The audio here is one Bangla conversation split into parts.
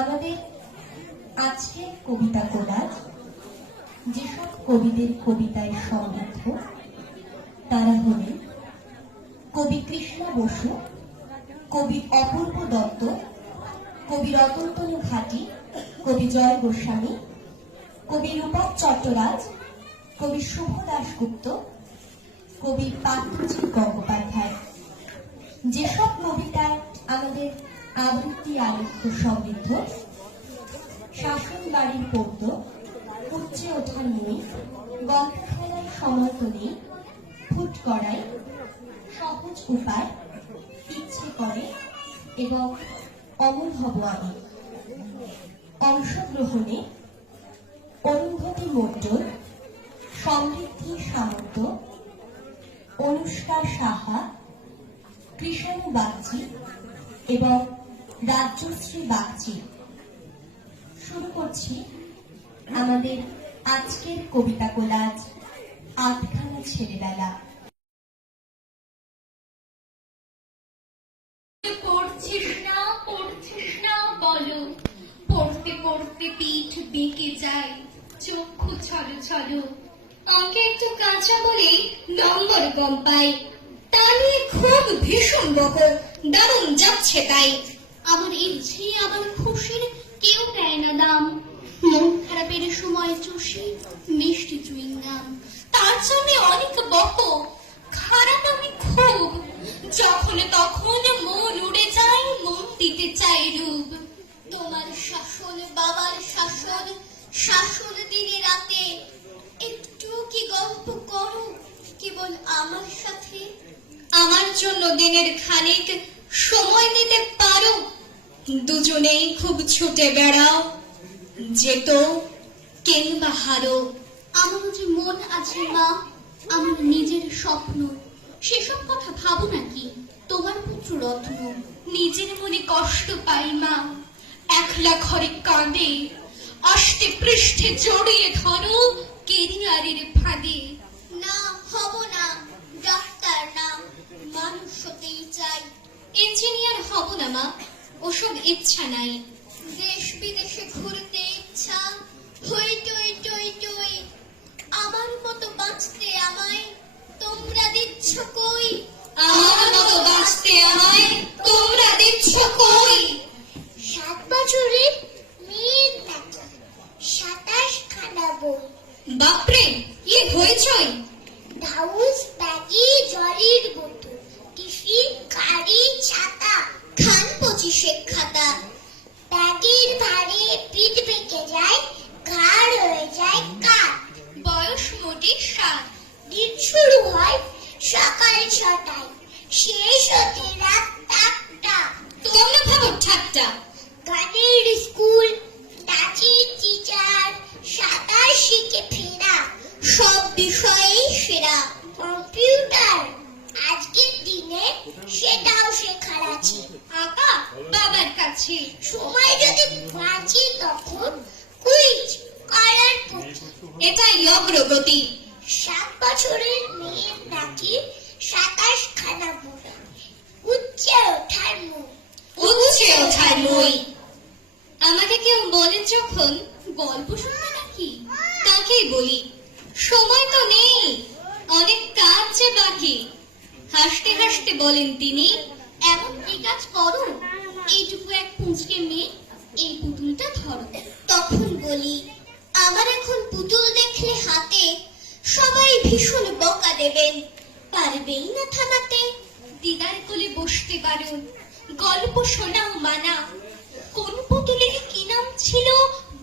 আমাদের আজকের কবিতা কোলাজ যেসব কবিদের কবিতায় সমৃদ্ধ তারা হলেন কবি কৃষ্ণা বসু, কবি অপূর্ব দত্ত, কবি রতনতনু ঘাটি, কবি জয় গোস্বামী, কবি রূপক চট্টরাজ, কবি শুভ দাশগুপ্ত, কবি পার্থজিৎ গঙ্গোপাধ্যায়। যেসব কবিতায় আমাদের আবৃত্তি আলেখ্য সমৃদ্ধ, শাসন বাড়ির পদ্য, উচ্চে ওঠার মই, গল্প খেলার সমর্থ নেই, ফুট করাই, সহজ উপায়, ইচ্ছে করে এবং অমর হব আমি। অংশগ্রহণে অরুন্ধতী মণ্ডল, সমৃদ্ধি সামন্ত, অনুষ্কা সাহা, কৃষাণু বাগচি এবং রাজ্যশ্রী বাগচি। শুরু করছি আমাদের আজকের কবিতা কোলাজ আটখানা ছেলেবেলা। পড়ছিস না বলো, পড়তে পড়তে পিঠ বেঁকে যায়, চক্ষু ছলো ছলো, অঙ্কে একটু কাঁচা বলেই নম্বর কম পাই, তা নিয়ে খুব ভীষণ বকো, দারুণ যাচ্ছে তাই। আবার ইচ্ছে আবার খুশির কেউ দেয় না দাম, মন খারাপের সময় চষি মিষ্টি চুইংগাম, তার জন্য অনেক বকো, খারাপ আমি খুব, যখন তখন মন উড়ে যায়, মন দিতে চাই রূপ। তোমার শাসন বাবার শাসন, শাসন দিনে রাতে, একটু কি গল্প করো কেবল আমার সাথে, আমার জন্য দিনের খানিক সময় দিতে পারো, দুজনেই খুব ছুটে বেড়াও, যেত কিংবা হারো। আমার যে মন আছে মা, আমার নিজের স্বপ্ন, সেসব কথা ভাবো নাকি তোমার পুত্র রত্ন। নিজের মনে কষ্ট পাই মা, একলা ঘরে কাঁদে, আষ্টে পৃষ্ঠে জড়িয়ে ধরো কেরিয়ারের ফাঁদে। না হব না ডাক্তার, না মানুষ হতেই চাই, ইঞ্জিনিয়ার হব না মা, ওসব ইচ্ছা নাই। দেশ বিদেশে ঘুরতে ইচ্ছা, হই টই টই টই, আমার মতো বাঁচতে আমায় তোমরা দিচ্ছ কই, আমার মতো বাঁচতে আমায় তোমরা দিচ্ছ কই। 7 বছরের মেয়ের নাকি 27 খানা বই, বাপরে কি হয়েছই। ডাউস ব্যাগে জলের বোতল, টিফিন গাড়ি ছাতা, খান 25 খাতা, ব্যাগের ভারে পিঠ বেঁকে যায়, ঘাড় হয়ে যায় কাঠ, বয়স মোটে 7, দিন শুরু হয় সকাল 6টায়, শেষ হতে রাত 8টা। তোমরা ভাবো ঠাট্টা। গানের স্কুল, নাচের টিচার, সাঁতার শিখে ফেরা, সব বিষয়েই সেরা। কম্পিউটার আজকের দিনে সেটাও শেখার আছে, আঁকা বাবার কাছে, সময় যদি বাঁচে তখন কুইজ করার পুঁথি। এটাই অগ্রগতি। 7 বছরের মেয়ের নাকি 27 খানা বই, উচ্চে ওঠার মুখ, উচ্ছে ওঠার মই। আমাকে কেউ বলে যখন গল্প শুনবে নাকি, তাকেই বলি সময় তো নেই, অনেক কাজ যে বাকি। হাসতে হাসতে বলেন তিনি, এমন কি কাজ করো, এইটুকু এক পুঁচকে মেয়ে, এই পুতুলটা ধরো। তখন বলি আমার এখন পুতুল দেখলে হাতে সবাই ভীষণ বকা দেবেন, পারবেই না থামাতে। দিদার কোলে বসতে পারো, গল্প শোনাও মানা, কোন পুতুলের কি নাম ছিল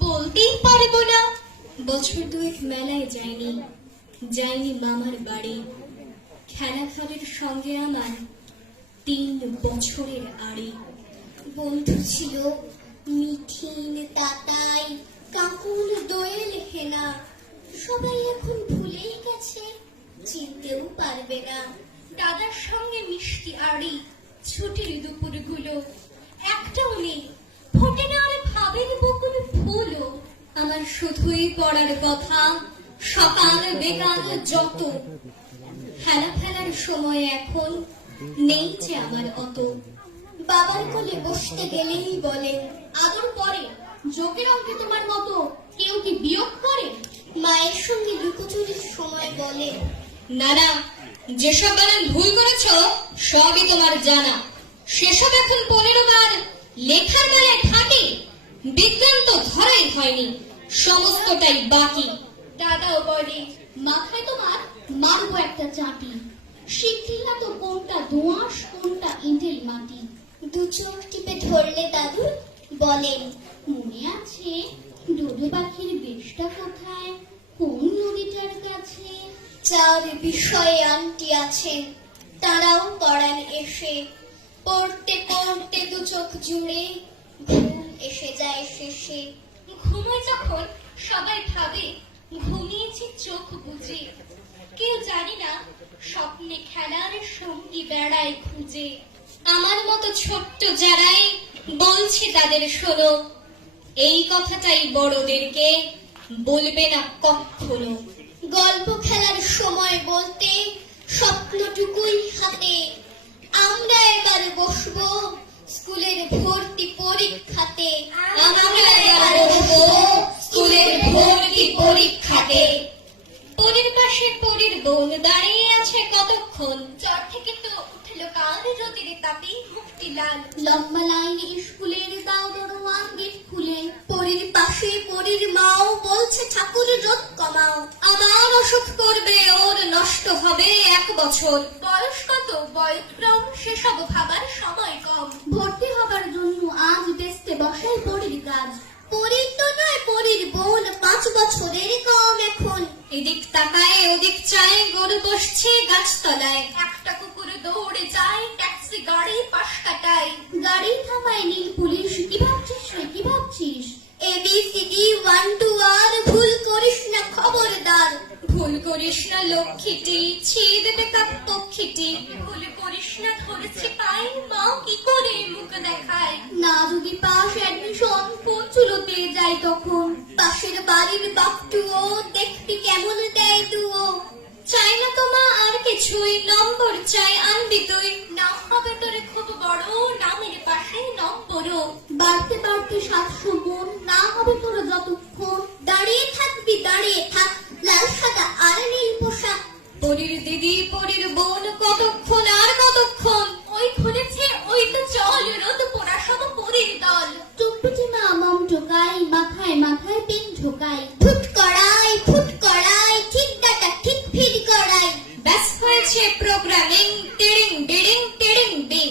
বলতেই পারবো না। বছর দুয়েক মেলায় যাইনি মামার বাড়ি, খেলাঘরের সঙ্গে আমার 3 বছরের আড়ি। বন্ধু ছিল মিঠিন, তাতাই, কাকুন, দোয়েল, হেনা, সবাই এখন ভুলেই গেছে, চিনতেও পারবে না। দাদার সঙ্গে মিষ্টি আড়ি, ছুটির দুপুরগুলো একটাও নেই, ফোটে না আর ভাবেন বকুল ফুলও। আমার শুধুই পড়ার কথা, সকাল বেকাল যত, খেলা ফেলার সময় এখন নেই যে আমার অত। বাবার কোলে বসতে গেলেই বলেন, আদর পরে যোগের অঙ্কে তোমার মতো কেউ কি বিয়োগ করে? মায়ের সঙ্গে লুকোচুরির সময় বলেন, না না, যেসব বানান ভুল করেছ সবই তোমার জানা। সেসব এখন 15 বার লেখার বেলায় থাকে। বিজ্ঞান তো ধরাই হয়নি, সমস্তটাই বাকি। দাদাও বলে, মাথায় তোমার মারবো একটা চাটি। শিখলি না তো কোনটা দোআঁশ কোনটা ইটের মাটি। দু চোখ টিপে ধরলে দাদু বলেন, মনে আছে ডোডো পাখির বেশটা কোথায়, কোন নদীটার কাছে? যার বিষয়ে আন্টি আছেন তারাও পড়ান এসে। পড়তে পড়তে দু চোখ জুড়ে ঘুম এসে যায় শেষে। ঘুমোয় যখন সবাই ভাবে ঘুমিয়েছি চোখ বুঝে। কেউ জানি না স্বপ্নে খেলার সঙ্গী বেড়ায় খুঁজে। আমার মতো ছোট্ট যারাই বলছে তাদের শোনো, এই কথাটাই বড়দেরকে বলবে না কখনো। গল্প খেলার সময় বলতে স্বপ্নটুকুই হাতে। আমরা এবার বসবো স্কুলের ভর্তি পরীক্ষাতে। আমরা এবার বসবো স্কুলের ভর্তি পরীক্ষাতে। পরীর পাশে পরীর বোন দাঁড়িয়ে আছে কতক্ষণ। জ্বর থেকে তো উঠলো কাল রোদের তাপে মুখটি লাল। লম্বা লাইন স্কুলের দাও দরওয়ান গেট খুলে। পরীর পাশে পরীর মাও বলছে ঠাকুর রোদ কমাও। আমার অসুখ করবে ওর, নষ্ট হবে 1 বছর। বয়স কত বয়ক্রম সেসব ভাবার সময় কম। ভর্তি হবার জন্য আজ বেস্তে বসাই পরীর কাজ। পরীর তো নয় পরীর বোন, 5 বছরের কম এখন। এদিক তাকায় ওদিক চায়, গরু বসছে গাছতলায়। একটা কুকুর দৌড়ে যায় ট্যাক্সি গাড়ি পাশ কাটায়। গাড়ি থামায় নীল পুলিশ, কি ভাবছিস রে কি ভাবছিস? ABCD 1 to R ভুল করিস না খবরদার। ভুল করিস না লক্ষ্মীটি, ছিঁড়ে দেবে কাপ পক্ষীটি। ভুল করিস না ধরেছি পাই, মা কি করে মুখ দেখায়। না যদি পাস অ্যাডমিশন কোন চুলোতে যাই তখন। পাশের বাড়ির বাপটুও দেখতে কেমন দেয় তুও। চাই না তো মা আর কিছুই, নম্বর চাই আনবি তুই। নাম হবে তোর খুব বড়, নামের পাশে নম্বরও। বাড়তে বাড়তে 700 গুণ, না হবে তোর যতক্ষণ। দাঁড়িয়ে থাকবি দাঁড়িয়ে থাক, লাল সাদা আর নীল পোশাক। পরীর দিদি পরীর বোন কতক্ষণ আর কতক্ষণ। ওই খুলেছে ওই তো চল, রোদ পোড়া সব পরীর দল। টুকটুকি মা মম ঢোকাই, মাথায় মাথায় পেন ঢোকাই। ফুট করাই ঠিক ডাটা ঠিক ফিট করাই। ব্যাস হয়েছে প্রোগ্রামিং, টিডিং বিডিং টিডিং বিং।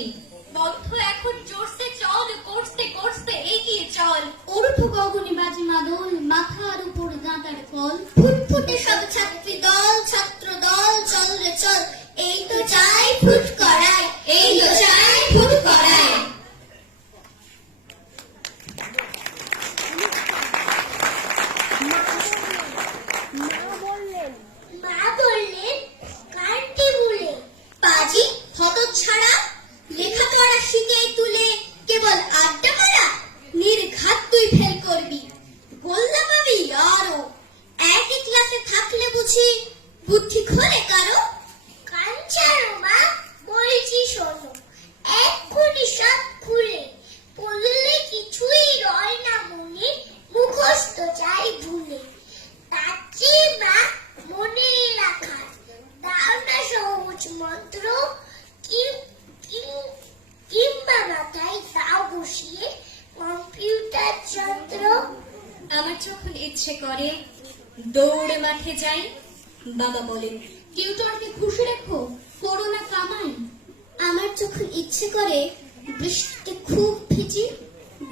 বন্ধ এখন জোরসে চল, করতে করতে এগিয়ে চল। উর্ধ গগনে বাজে মাদল, মাথার উপর দাঁতার কল। ফুটফুটে সব ছাত্রী দল ছাত্র দল, চল রে চল, এই তো চাই ফুট করাই, এই তো চাই ফুট করাই। মা বললেন কান্তি বলে, পাজি হতচ্ছাড়া, লেখাপড়া শিখে তুলে কেবল আড্ডা মারা, নির্ঘাত তুই ফেল করবি, গোল্লা পাবি আরো। একই ক্লাসে থাকলে বুঝি বুদ্ধি খোলে কারো। কাঞ্চারো মা বলছি শোনো, এক্ষুনি সব খুলে পড়লে কিছুই রয় না মনে, মুখস্থ চাই ভুলে। তার চেয়ে মা মনে রাখার দাও না সহজ মন্ত্র, কিংবা মাথায় দাও বসিয়ে কম্পিউটার যন্ত্র। আমার যখন ইচ্ছে করে দৌড়ে মাঠে যাই, বাবা বলেন টিউটরকে খুশি রেখো, করো না কামাই। আমার যখন ইচ্ছে করে বৃষ্টিতে খুব ভিজি,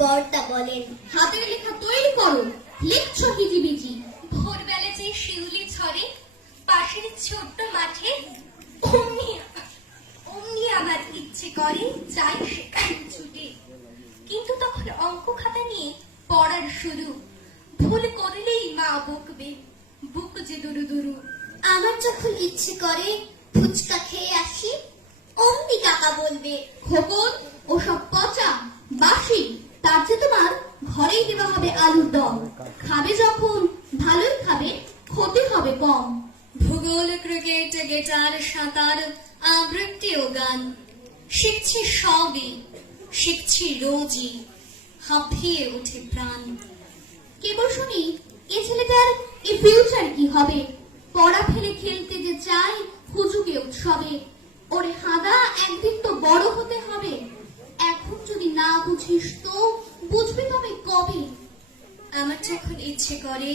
বড়টা বলেন হাতের লেখা তৈরি করো, লিখছো হিজিবিজি। ভোরবেলা যে শিউলি ঝরে পাশের ছোট্ট মাঠে, অমনি আমার ইচ্ছে করে যাই সেখানে ছুটে। কিন্তু তখন অঙ্ক খাতা নিয়ে পড়ার শুরু, ভুল করলেই মা বকবে, বুক যে দুরু দুরু। আমার যখন ইচ্ছে করে ফুচকা খেয়ে আসি, অমনি কাকা বলবে খোকন ওসব পচা বাসি, তার চেয়ে তোমার ঘরেই দেওয়া হবে আলুর দম। খাবে যখন ভালোই খাবে, ক্ষতি হবে কম। ভূগোল ক্রিকেট গিটার সাঁতার আবৃত্তি ও গান শিখছে সবই, শিখছি রোজই, হাঁপিয়ে ওঠে প্রাণ। কেবল শুনি এ ছেলেটার এ ফিউচার কি হবে, পড়া ফেলে খেলতে যে চায় হুজুগে উৎসবে। ওরে হাদা, একদিন তো বড় হতে হবে, এখন যদি না বুঝিস তো বুঝবি তবে কবে? আমার যখন ইচ্ছে করে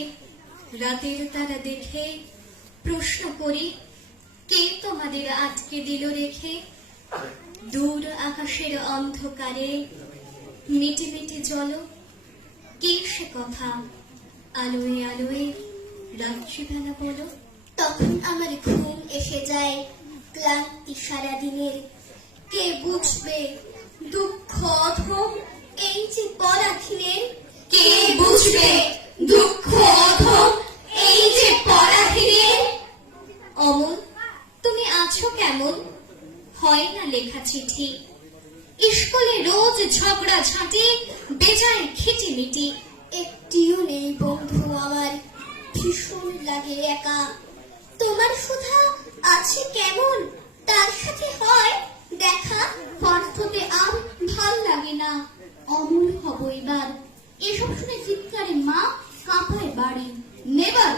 রাতের তারা দেখে প্রশ্ন করি, কে তোমাদের আটকে দিল রেখে? দূর আকাশের অন্ধকারে মিটি মিটি জল, কে সে কথা আলোয় আলোয় রাত্রিবেলা বলো? তখন আমার ঘুম এসে যায় ক্লান্তি সারাদিনের। কে বুঝবে দুঃখ অধম এই যে পরাধীনের? কে বুঝবে দুঃখ অধম এই যে পরাধীনের? অমল, তুমি আছো কেমন? হয় না লেখা চিঠি, স্কুলে রোজ ঝগড়া ঝাঁটি, বেজায় খিটিমিটি। একটিও নেই বন্ধু আমার, ভীষণ লাগে একা। তোমার সুধা আছে কেমন, তার সাথে হয় দেখা? পার্থতে আর ভাল লাগে না, অমল হব এবার। এসব শুনে চিৎকারে মা কাঁপায় বাড়ি। নেবার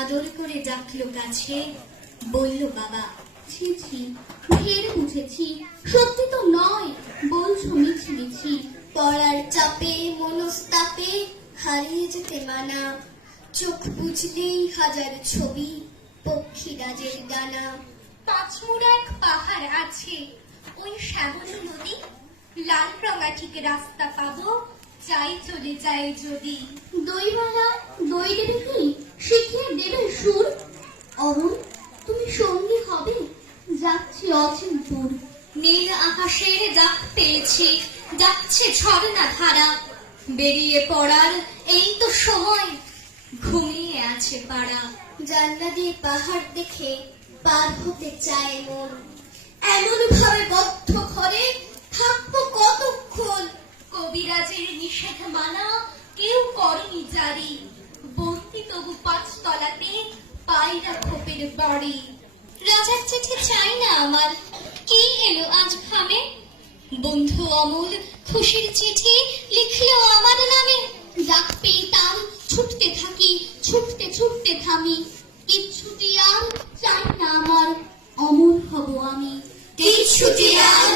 আদর করে ডাকলো কাছে, বলল বাবা। ছি ছি, ঢের বুঝেছি, সত্যি তো নয় বলছো মিছি মিছি। পড়ার চাপে মনস্তাপে হারিয়ে যেতে মানা, চোখ বুঝলেই হাজার ছবি পক্ষীরাজের ডানা। পাঁচমুড়া এক পাহাড় আছে, ওই শ্যামলী নদী, লাল রঙা ঠিক রাস্তা পাবো, চাই চলে যায় যদি। দইওয়ালা দই দেবে কি, শিখিয়ে দেবে সুর? অরুণ, তুমি সঙ্গী হবে, যাচ্ছি অচিন দূর। নীল আকাশের ডাক পেয়েছি, ডাকছে ঝর্ণা ধারা, বেরিয়ে পড়ার এই তো সময়, ঘুমিয়ে আছে পাড়া। জানলা দিয়ে পাহাড় দেখে পার হতে চায় মন, এমন ভাবে বদ্ধ ঘরে থাকবো কতক্ষণ? কবিরাজের নিষেধ মানা কেউ করেনি জারি, বন্দি তবু পাঁচতলাতে পায়রা খোপের বাড়ি। রাজার চিঠি চাই না আমার, কি এলো আজ খামে? বন্ধু অমল খুশির চিঠি লিখলো আমার নামে। ডাক পেয়ে তার ছুটতে থাকি, ছুটতে ছুটতে থামি। কিচ্ছুটি আর চাই না আমার, অমর হব আমি। কিচ্ছুটি আর